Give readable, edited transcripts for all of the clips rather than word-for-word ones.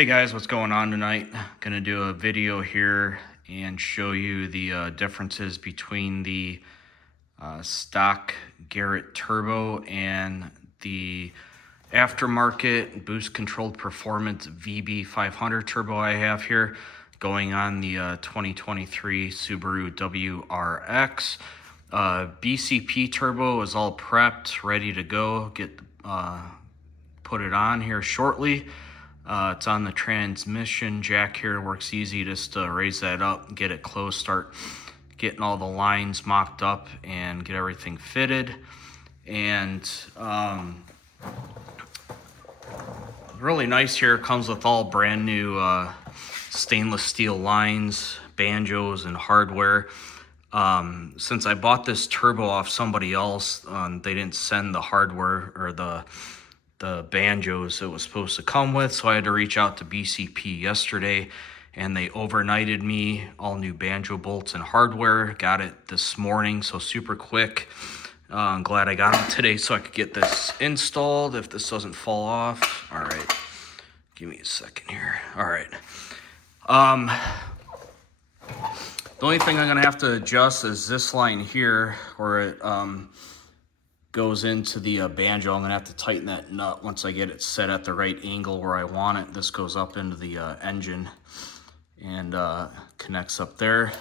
Hey guys, what's going on tonight? Gonna do a video here and show you the differences between the stock Garrett Turbo and the aftermarket boost controlled performance VB500 turbo I have here going on the 2023 Subaru WRX. BCP turbo is all prepped, ready to go. Put it on here shortly. It's on the transmission jack here. Works easy just to raise that up, get it close, start getting all the lines mocked up and get everything fitted. And really nice here. It comes with all brand new stainless steel lines, banjos, and hardware. Since I bought this turbo off somebody else, they didn't send the hardware or the banjos it was supposed to come with, so I had to reach out to BCP yesterday, and they overnighted me all new banjo bolts and hardware. Got it this morning, so super quick. I'm glad I got them today so I could get this installed if this doesn't fall off. All right, give me a second here. All right. The only thing I'm gonna have to adjust is this line here where it goes into the banjo. I'm gonna have to tighten that nut once I get it set at the right angle where I want it. This goes up into the engine and connects up there.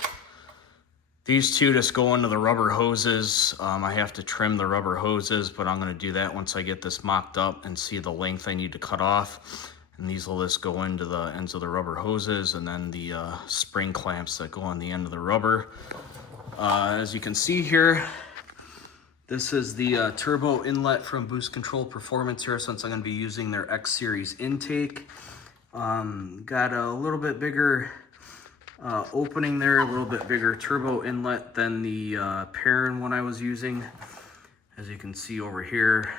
These two just go into the rubber hoses. I have to trim the rubber hoses, but I'm gonna do that once I get this mocked up and see the length I need to cut off. And these will just go into the ends of the rubber hoses, and then the spring clamps that go on the end of the rubber. As you can see here, this is the turbo inlet from Boost Control Performance here, since I'm going to be using their X Series intake. Got a little bit bigger opening there, a little bit bigger turbo inlet than the Perrin one I was using. As you can see over here,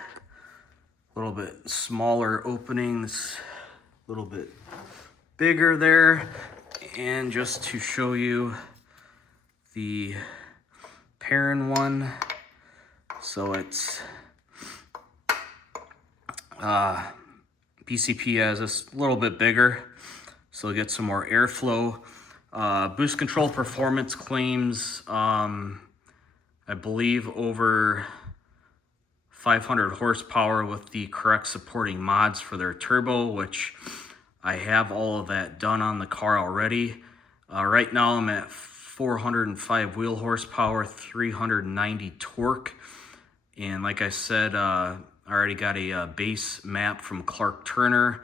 a little bit smaller openings, a little bit bigger there. And just to show you the Perrin one, so it's BCP has this a little bit bigger, so you'll get some more airflow. Boost Control Performance claims, I believe, over 500 horsepower with the correct supporting mods for their turbo, which I have all of that done on the car already. Right now I'm at 405 wheel horsepower, 390 torque. And like I said, I already got a base map from Clark Turner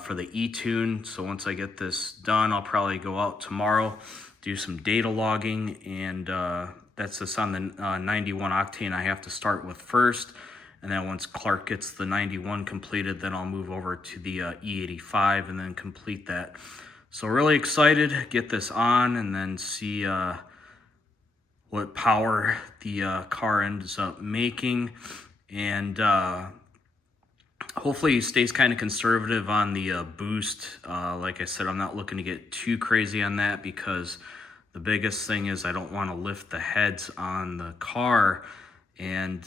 for the E-Tune. So once I get this done, I'll probably go out tomorrow, do some data logging, and that's just on the 91 octane I have to start with first. And then once Clark gets the 91 completed, then I'll move over to the E85 and then complete that. So really excited, get this on and then see what power the car ends up making. And hopefully it stays kind of conservative on the boost. Like I said, I'm not looking to get too crazy on that, because the biggest thing is I don't want to lift the heads on the car. And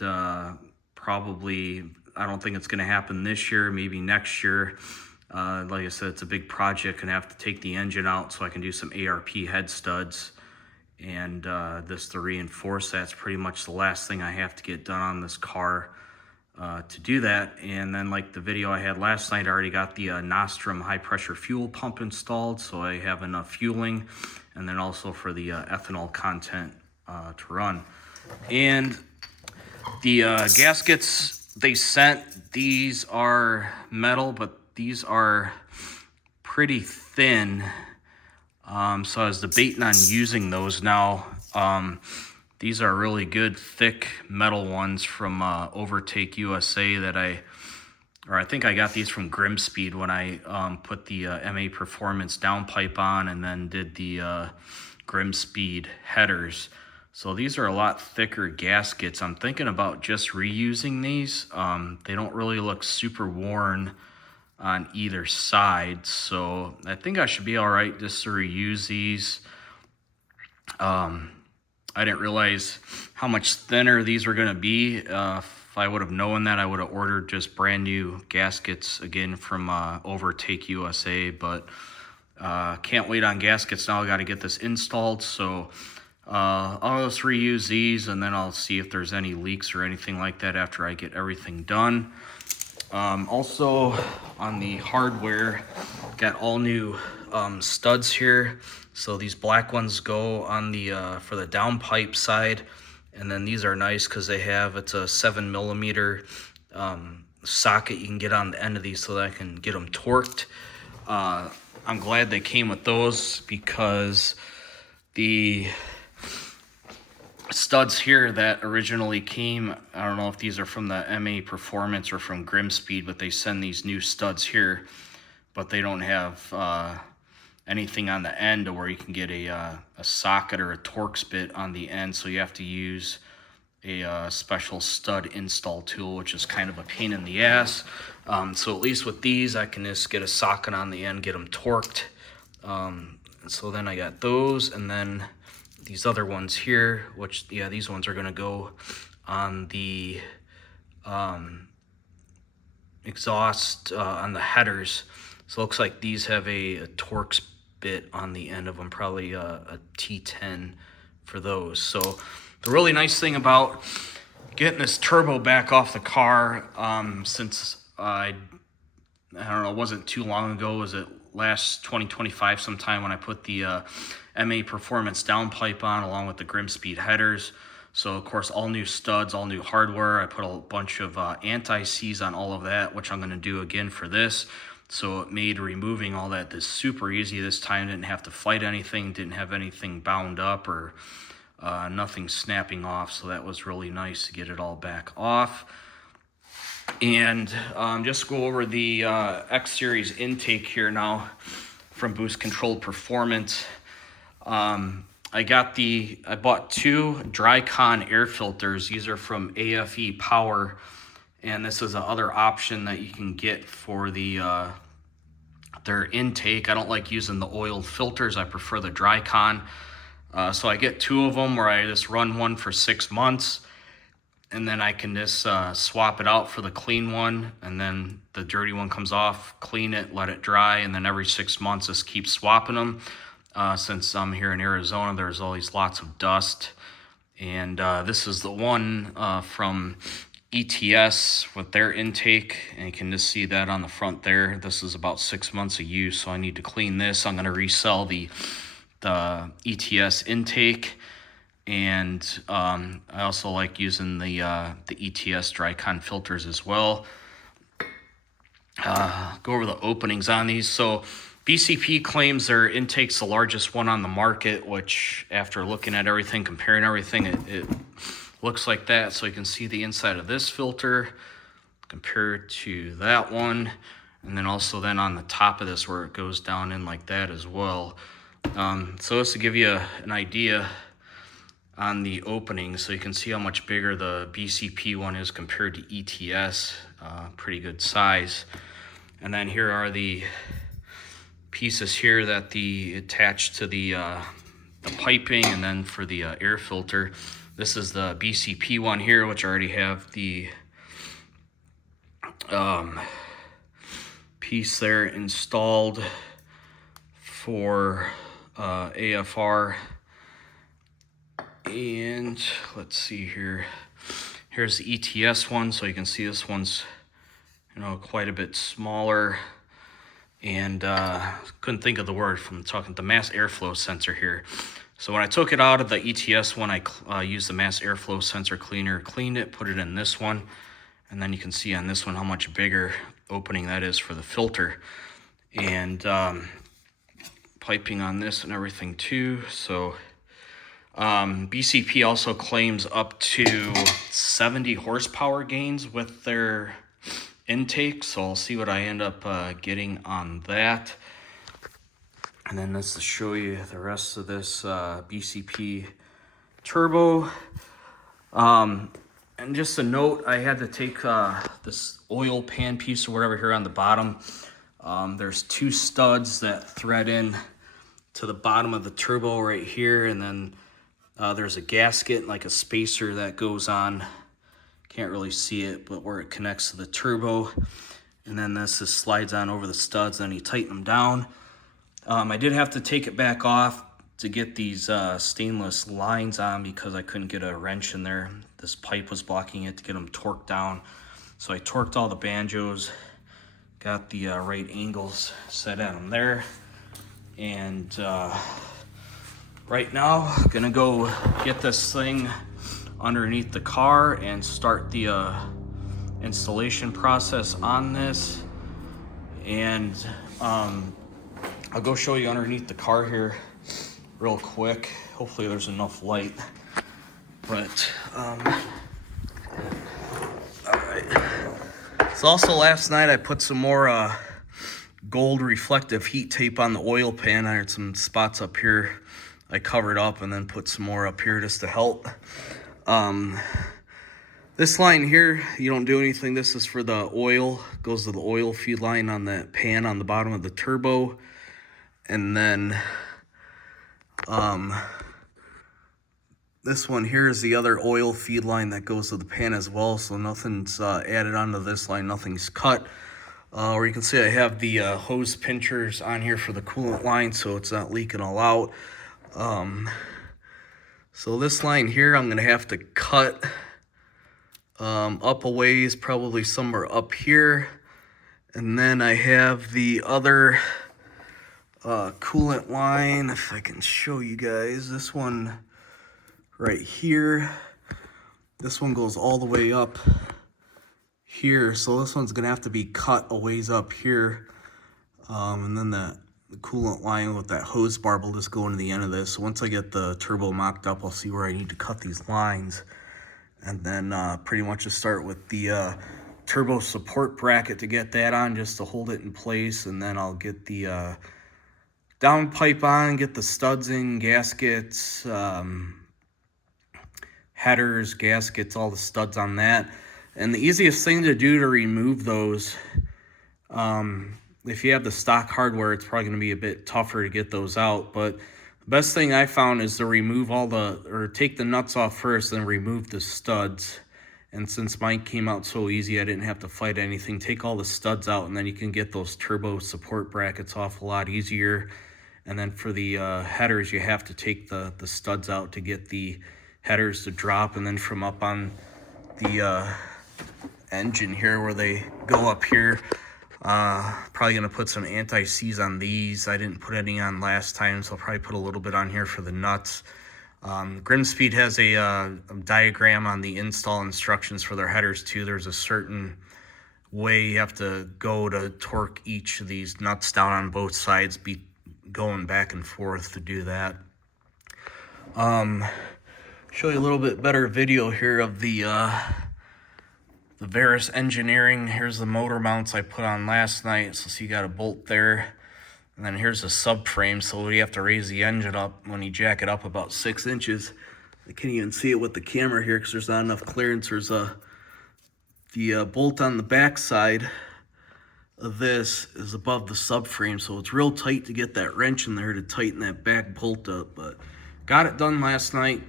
probably, I don't think it's going to happen this year, maybe next year. Like I said, it's a big project, and I have to take the engine out so I can do some ARP head studs. And this to reinforce that's pretty much the last thing I have to get done on this car to do that. And then, like the video I had last night, I already got the Nostrum high pressure fuel pump installed, so I have enough fueling, and then also for the ethanol content to run. And the gaskets they sent, these are metal, but these are pretty thin. So I was debating on using those now. These are really good, thick metal ones from Overtake USA that I think I got these from Grimspeed when I put the MA Performance downpipe on and then did the Grimspeed headers. So these are a lot thicker gaskets. I'm thinking about just reusing these. They don't really look super worn on either side, so I think I should be all right just to reuse these. I didn't realize how much thinner these were going to be. if I would have known that, I would have ordered just brand new gaskets again from Overtake USA, but can't wait on gaskets now. I got to get this installed, so I'll just reuse these, and then I'll see if there's any leaks or anything like that after I get everything done. Also, on the hardware, got all new studs here. So these black ones go on the for the downpipe side, and then these are nice because they have, it's a 7mm socket you can get on the end of these so that I can get them torqued. I'm glad they came with those because the studs here that originally came, I don't know if these are from the MA Performance or from Grimspeed, but they send these new studs here, but they don't have anything on the end to where you can get a socket or a Torx bit on the end, so you have to use a special stud install tool, which is kind of a pain in the ass. So at least with these, I can just get a socket on the end, get them torqued. So then I got those, and then these other ones here, which, yeah, these ones are going to go on the exhaust on the headers. So it looks like these have a Torx bit on the end of them, probably a T10 for those. So the really nice thing about getting this turbo back off the car, since I don't know, it wasn't too long ago, was it last 2025 sometime when I put the MA Performance downpipe on along with the Grimspeed headers. So of course, all new studs, all new hardware. I put a bunch of anti-seize on all of that, which I'm going to do again for this. So it made removing all that this super easy this time. Didn't have to fight anything, didn't have anything bound up or nothing snapping off. So that was really nice to get it all back off. And just go over the X Series intake here now from Boost Controlled Performance. I bought two Drycon air filters. These are from AFE Power, and this is the other option that you can get for the their intake. I don't like using the oiled filters. I prefer the Drycon. So I get two of them where I just run one for 6 months, and then I can just swap it out for the clean one, and then the dirty one comes off, clean it, let it dry, and then every 6 months just keep swapping them. Since I'm here in Arizona, there's always lots of dust. And this is the one from ETS with their intake, and you can just see that on the front there. This is about 6 months of use, so I need to clean this. I'm going to resell the ETS intake. And I also like using the ETS Drycon filters as well. Go over the openings on these. So BCP claims their intake's the largest one on the market, which after looking at everything, comparing everything, it looks like that. So you can see the inside of this filter compared to that one. And then also then on the top of this where it goes down in like that as well. So this to give you an idea on the opening, so you can see how much bigger the BCP one is compared to ETS. Pretty good size. And then here are the pieces here that attach to the piping, and then for the air filter, this is the BCP one here, which I already have the piece there installed for AFR. And let's see here. Here's the ETS one, so you can see this one's, quite a bit smaller. And couldn't think of the word from talking, the mass airflow sensor here. So when I took it out of the ETS one, I used the mass airflow sensor cleaner, cleaned it, put it in this one, and then you can see on this one how much bigger opening that is for the filter. And piping on this and everything too. So BCP also claims up to 70 horsepower gains with their intake, so I'll see what I end up getting on that. And then let's show you the rest of this BCP turbo. And just a note, I had to take this oil pan piece or whatever here on the bottom. There's two studs that thread in to the bottom of the turbo right here, and then there's a gasket, like a spacer that goes on. Can't Can't really see it, but where it connects to the turbo. And then this just slides on over the studs, and you tighten them down. I did have to take it back off to get these stainless lines on because I couldn't get a wrench in there. This pipe was blocking it to get them torqued down. So I torqued all the banjos, got the right angles set at them there. And right now, gonna go get this thing underneath the car and start the installation process on this. And I'll go show you underneath the car here real quick. Hopefully there's enough light. But all right. So also last night I put some more gold reflective heat tape on the oil pan. I had some spots up here I covered up, and then put some more up here just to help. This line here, you don't do anything. This is for the oil. It goes to the oil feed line on that pan on the bottom of the turbo. And then this one here is the other oil feed line that goes to the pan as well. So nothing's added onto this line. Nothing's cut. Or you can see I have the hose pinchers on here for the coolant line, so it's not leaking all out. So this line here, I'm going to have to cut up a ways, probably somewhere up here. And then I have the other coolant line, if I can show you guys. This one right here. This one goes all the way up here. So this one's going to have to be cut a ways up here. And then the coolant line with that hose barb will just go into the end of this. So once I get the turbo mocked up, I'll see where I need to cut these lines. And then pretty much just start with the turbo support bracket to get that on, just to hold it in place. And then I'll get the down pipe on, get the studs in, gaskets, headers, gaskets, all the studs on that. And the easiest thing to do to remove those, if you have the stock hardware, it's probably going to be a bit tougher to get those out. But the best thing I found is to remove take the nuts off first, then remove the studs. And since mine came out so easy, I didn't have to fight anything. Take all the studs out, and then you can get those turbo support brackets off a lot easier. And then for the headers, you have to take the studs out to get the headers to drop. And then from up on the engine here where they go up here, probably going to put some anti-seize on these. I didn't put any on last time, so I'll probably put a little bit on here for the nuts. Grimspeed has a diagram on the install instructions for their headers too. There's a certain way you have to go to torque each of these nuts down on both sides, be going back and forth to do that. Show you a little bit better video here of the Veris Engineering. Here's the motor mounts I put on last night. So you got a bolt there. And then here's the subframe. So you have to raise the engine up when you jack it up about 6 inches. I can't even see it with the camera here because there's not enough clearance. There's the bolt on the back side of this is above the subframe. So it's real tight to get that wrench in there to tighten that back bolt up. But got it done last night.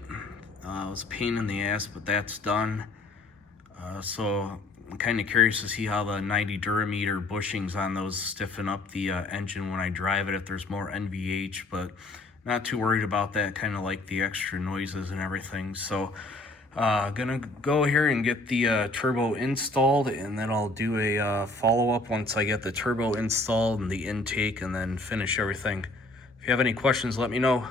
It was a pain in the ass, but that's done. So I'm kind of curious to see how the 90 Durameter bushings on those stiffen up the engine when I drive it, if there's more NVH, but not too worried about that. Kind of like the extra noises and everything. So gonna go here and get the turbo installed, and then I'll do a follow-up once I get the turbo installed and the intake, and then finish everything. If you have any questions, let me know.